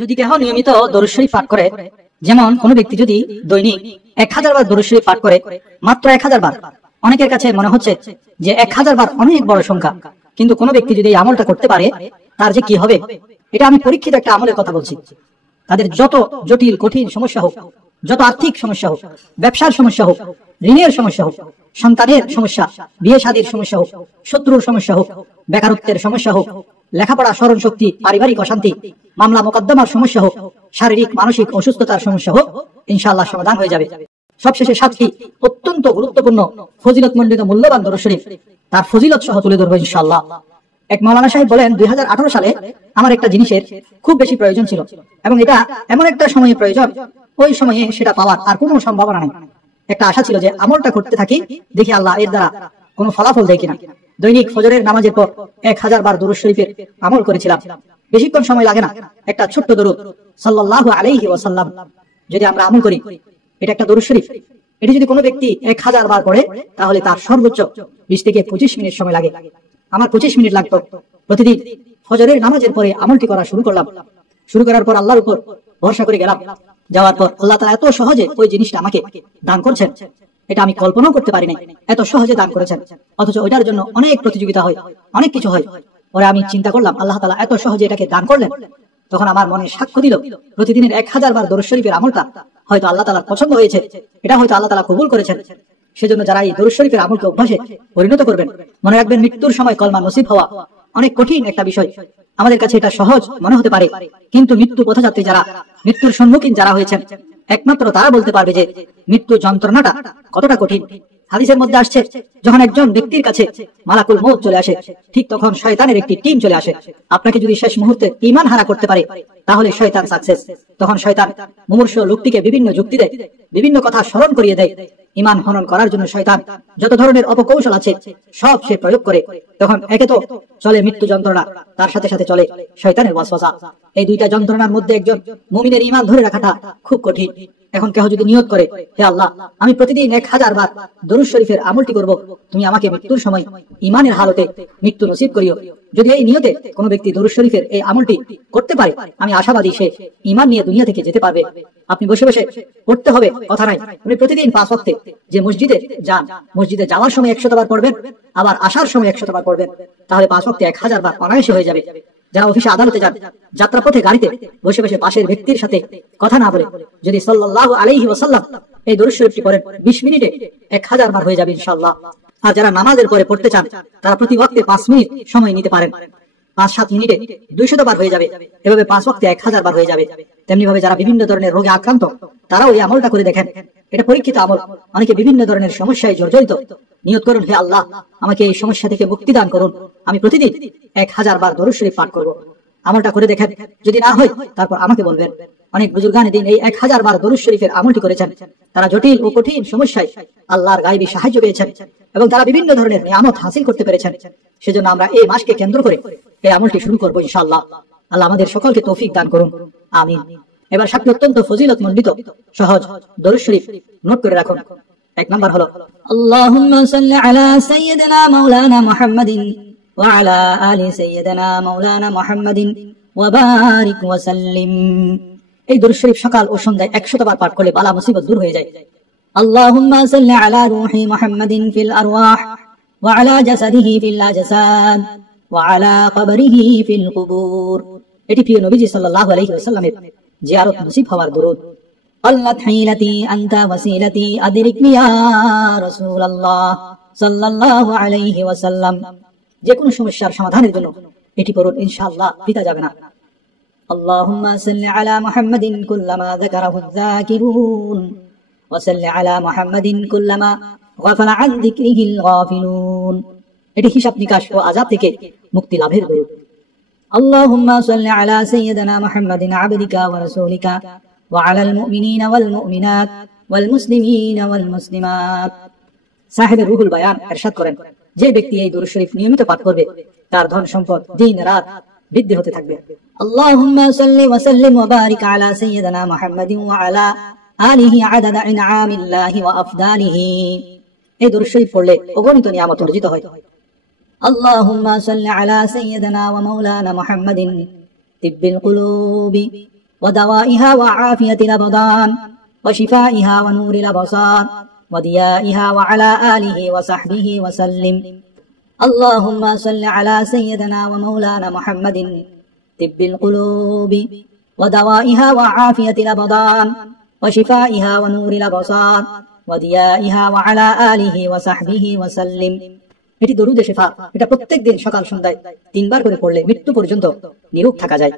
যদি কেহ নিয়মিত দরুদ শরীফ পাঠ করে, যেমন কোন ব্যক্তি যদি দৈনিক 1000 বার দরুদ শরীফ পাঠ করে, মাত্র 1000 বার, অনেকের কাছে মনে হচ্ছে যে 1000 বার অনেক বড় সংখ্যা, কিন্তু কোন ব্যক্তি যদি এই আমলটা করতে পারে তার যে কি হবে, এটা আমি পরীক্ষিত একটা আমলের কথা বলছি। তাদের যত জটিল কঠিন সমস্যা হোক, যত আর্থিক সমস্যা হোক, ব্যবসার সমস্যা হোক, ঋণের সমস্যা হোক, সন্তানের সমস্যা, বিয়ে শাদীর সমস্যা হোক, শত্রুর সমস্যা হোক, বেকারত্বের সমস্যা হোক, লেখাপড়া স্মরণ শক্তি, পারিবারিক অশান্তি, মামলা মোকদ্দমার সমস্যা হোক, শারীরিক মানসিক অসুস্থতার সমস্যা হোক, ইনশাআল্লাহ সমাধান হয়ে যাবে। সবশেষে 7টি অত্যন্ত গুরুত্বপূর্ণ ফজিলত মণ্ডিত মূল্যবান দরুদ শরীফ তার ফজিলত সহ তুলে ধরবো ইনশাআল্লাহ। এক মাওলানা সাহেব বলেন, 2018 সালে আমার একটা জিনিসের খুব বেশি প্রয়োজন ছিল, এবং এটা এমন একটা সময়ে প্রয়োজন, ওই সময়ে সেটা পাওয়ার আর কোনো সম্ভাবনা নেই। একটা আশা ছিল যে আমলটা করতে থাকি, দেখি আল্লাহ এর দ্বারা কোনো ফলাফল দেয় কিনা। দৈনিক ফজরের নামাজের পর 1000 বার দরুদ শরীফের আমল করেছিলাম। বেশিক্ষণ সময় লাগে না, একটা ছোট্ট দরুদ সাল্লাল্লাহু আলাইহি ওয়াসাল্লাম যদি আমরা আমল করি, এটা একটা দরুদ শরীফ, এটি যদি কোনো ব্যক্তি 1000 বার পড়ে, তাহলে তার সর্বোচ্চ 20 থেকে 25 মিনিট সময় লাগে। আমার 25 মিনিট লাগতো। প্রতিদিন ফজরের নামাজের পরে আমলটি করা শুরু করলাম। শুরু করার পর আল্লাহর উপর ভরসা করে গেলাম। যাওয়ার পর আল্লাহ তাআলা এত সহজে ওই জিনিসটা আমাকে দান করছেন, এটা আমি কল্পনাও করতে পারি নাই, এত সহজে দান করেছেন। অথচ ওইটার জন্য অনেক প্রতিযোগিতা হয়, অনেক কিছু হয়। পরে আমি চিন্তা করলাম, আল্লাহ তাআলা এত সহজে এটাকে দান করলেন। তখন আমার মনে সাক্ষ্য দিল, প্রতিদিনের 1000 বার দরুদ শরীফের আমলটা হয়তো আল্লাহ তাআলার পছন্দ হয়েছে, এটা হয়তো আল্লাহ তাআলা কবুল করেছেন। সেজন্য যারা এই দরুদ শরীফের আমলকে অভ্যাসে পরিণত করবেন, মনে রাখবেন মৃত্যুর সময় কলমা নসিব হওয়া অনেক কঠিন একটা বিষয়। আমাদের কাছে এটা সহজ মনে হতে পারে, কিন্তু মৃত্যু পথযাত্রী যারা, মৃত্যুর সম্মুখীন যারা হয়েছেন, একমাত্র তারা বলতে পারবে যে মৃত্যু যন্ত্রণাটা কতটা কঠিন। হাদিসের মধ্যে আসছে, যখন একজন ব্যক্তির কাছে মালাকুল মউত চলে আসে, ঠিক তখন শয়তানের একটি টিম চলে আসে। আপনাকে যদি শেষ মুহূর্তে ঈমান হারা করতে পারে, তাহলে শয়তান সাকসেস। তখন শয়তান মুমূর্ষু লোকটিকে বিভিন্ন যুক্তি দেয়, বিভিন্ন কথা স্মরণ করিয়ে দেয়। ঈমান হনন করার জন্য শয়তান যত ধরনের অপকৌশল আছে সব সে প্রয়োগ করে। তখন একে তো চলে মৃত্যু যন্ত্রণা, তার সাথে সাথে চলে শয়তানের ওয়াসওয়াসা। এই দুইটা যন্ত্রণার মধ্যে একজন মুমিনের ঈমান ধরে রাখাটা খুব কঠিন। এখন কেউ যদি নিয়ত করে, হে আল্লাহ, আমি প্রতিদিন 1000 বার দরুদ শরীফের আমলটি করব, তুমি আমাকে মৃত্যুর সময় ঈমানের হালতে মৃত্যু নসিব করিও। যদি এই নিয়তে কোনো ব্যক্তি দরুদ শরীফের এই আমলটি করতে পারে, আমি আশাবাদী সে ঈমান নিয়ে দুনিয়া থেকে যেতে পারবে। আপনি বসে বসে পড়তে হবে কথা নাই, আপনি প্রতিদিন 5 ওয়াক্তে যে মসজিদে যান, মসজিদে যাওয়ার সময় 100 বার পড়বেন, আবার আসার সময় 100 বার পড়বেন, তাহলে 5 ওয়াক্তে 1000 বার অনায়াসে হয়ে যাবে। যারা অফিসে আদালতে যান, যাত্রাপথে গাড়িতে বসে বসে পাশের ব্যক্তির সাথে কথা না বলে যদি সাল্লাল্লাহু আলাইহি ওয়াসাল্লাম এই দরুদ শরীফটি পড়েন, 20 মিনিটে 1000 বার হয়ে যাবে ইনশাআল্লাহ। আর যারা নামাজের পরে পড়তে চান, তারা প্রতি ওয়াক্তে 5 মিনিট সময় নিতে পারেন। 5-7 মিনিটে 200 বার হয়ে যাবে। এভাবে 5 ওয়াক্তে 1000 বার হয়ে যাবে। তেমনি ভাবে যারা বিভিন্ন ধরনের রোগে আক্রান্ত, তারাও এই আমলটা করে দেখেন। এটা পরীক্ষিত আমল। অনেকে বিভিন্ন ধরনের সমস্যায় জর্জরিত। নিয়ত করুন, হে আল্লাহ, আমাকে এই সমস্যা থেকে মুক্তি দান করুন, আমি প্রতিদিন 1000 বার দরুদ শরীফ পাঠ করব। আমলটা করে দেখেন, যদি না হয় তারপর আমাকে বলবেন। অনেক বুজুর্গানে দিন এই 1000 বার দরুদ শরীফের আমলটি করেছেন, তারা জটিল ও কঠিন সমস্যায় আল্লাহর গায়বী সাহায্য পেয়েছেন, এবং তারা বিভিন্ন ধরনের নিয়ামত হাসিল করতে পেরেছেন। সেজন্য আমরা এই মাসকে কেন্দ্র করে এই আমলটি শুরু করব ইনশাআল্লাহ। আল্লাহ আমাদের সকলকে তৌফিক দান করুন, আমিন। এবার 7টি অত্যন্ত ফজিলত মণ্ডিত সহজ দরুদ শরীফ নোট করে রাখুন। 1 নাম্বার হলো, আল্লাহুম্মা সাল্লি আলা সাইয়্যিদিনা মাওলানা মুহাম্মাদিন ওয়া আলা আলি সাইয়্যিদিনা মাওলানা মুহাম্মাদিন ওয়া বারিক ওয়া সাল্লিম। এই দরুদ শরীফ সকাল ও সন্ধ্যায় 100 বার পাঠ করলে বালা মুসিবত দূর হয়ে যায়। আল্লাহুম্মা সাল্লি আলা রূহি মুহাম্মাদিন ফিল আরওয়াহ ওয়া আলা জাসাদিহি ফিল আজসাদ ওয়া আলা কবরিহি ফিল কুবুর। এটি প্রিয় নবীজি সাল্লাল্লাহু আলাইহি ওয়াসাল্লামের জিয়ারত নসিব হওয়ার দরুদ। আল্লাহ হাইলাতি আনতা ওয়াসিলাতি আদরিকনি ইয়া রাসূলুল্লাহ সাল্লাল্লাহু আলাইহি ওয়াসাল্লাম। যে কোনো সমস্যার সমাধানের জন্য এটি পড়ুন, ইনশাআল্লাহ পিতা যাবে না। আল্লাহুম্মা সাল্লি আলা মুহাম্মাদিন কুল্লামা যাকারাহু যাকিরুন ওয়া সাল্লি আলা মুহাম্মাদিন কুল্লামা গাফালা আন যিকরিহিল গাফিলুন। এটি হিসাব নিকাশ ও আযাব থেকে মুক্তি লাভের দরুদ। আল্লাহুম্মা সাল্লি আলা সাইয়্যিদিনা মুহাম্মাদিন আবদিকা ওয়া রাসূলিকা ওয়া আলাল মুমিনিনা ওয়াল মুমিনাত ওয়াল মুসলিমিনা ওয়াল মুসলিমাত। সাহেবে রুহুল বায়ান ইরশাদ করেন, যে ব্যক্তি এই দরুদ শরীফ নিয়মিত পাঠ করবে, তার ধন সম্পদ দিন রাত বৃদ্ধি হতে থাকবে। আল্লাহুম্মা সাল্লি ওয়া সাল্লিম ওয়া বারিক আলা সাইয়্যিদিনা মুহাম্মাদিন ওয়া আলা আলিহি আদাদা ইনআমিল্লাহি ওয়া আফদালিহি। এই দরুদ শরীফ পড়লে অগণিত নিয়ামত অর্জিত হয়। আল্লাহুম্মা সাল্লি আলা সাইয়্যিদিনা ওয়া মাওলানা মুহাম্মাদিন তিব্বিল কুলুবি ودوائها وعافية الأبدان وشفائها ونور الأبصار وضيائها وعلى آله وصحبه وسلم. اللهم صل على سيدنا ومولانا محمد طب القلوب ودوائها وعافية الأبدان وشفائها ونور الأبصار وضيائها وعلى آله وصحبه وسلم. এটি দরুদে শিফা। এটা প্রত্যেক দিন সকাল সন্ধ্যায় 3 বার করে পড়লে মৃত্যু পর্যন্ত নিরোগ থাকা যায়।